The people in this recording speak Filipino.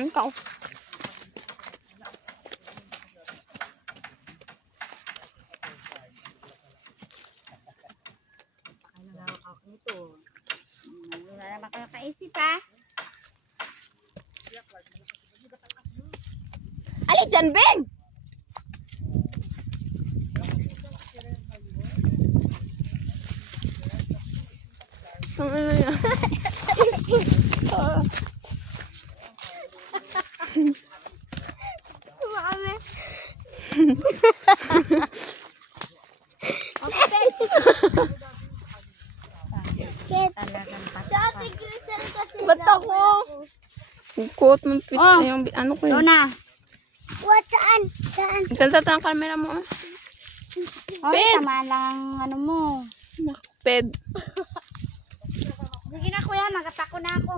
Ikaw. Wala na makakaisip ha. Ali, dyan, Beng! Kumami. Ba't ako? Ikot mo pit Oh. yung ano ko yun. Luna. What? Saan? Saan? Galta ang camera mo. Oh, Ped. tama lang ang ano mo. Ped. Sige na kuya, magapako na ako.